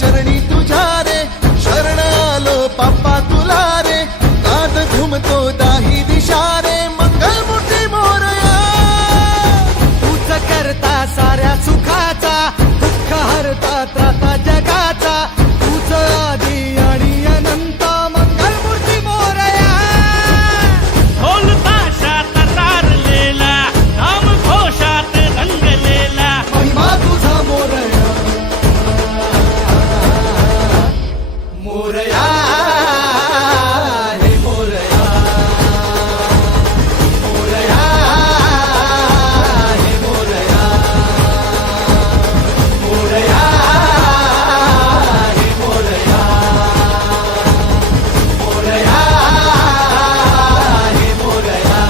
चरणी तुझ्या रे शरण आलो बाप्पा तुला रे नाद घुमतो दाही दिशा रे मंगलमूर्ती मोरया तूच करता साऱ्या सुखाचा दुःख हरता त्राता जगाचा तूच आदी आणि अनंत मंगलमूर्ती मोरया ढोल ताशात तारलेला नाम घोषात रंगलेला महिमा तुझा मोरया मोरया हे मोरया मोरया हे मोरया मोरया हे मोरया मोरया हे मोरया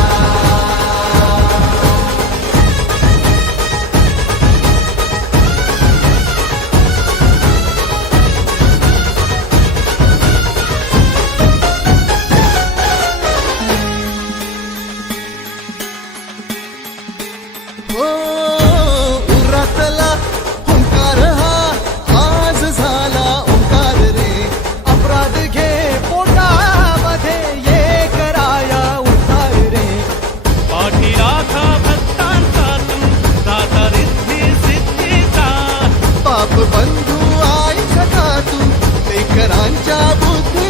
हो उरातला ओंकार हा आज झाला ओंकार रे अपराध घे पोटामध्ये ये कराया उद्धार रे पाठी राखा भक्तांचा तू दाता रिद्धी सिद्धीचा पाप बंधू आई सखा तू लेकरांच्या बुद्धी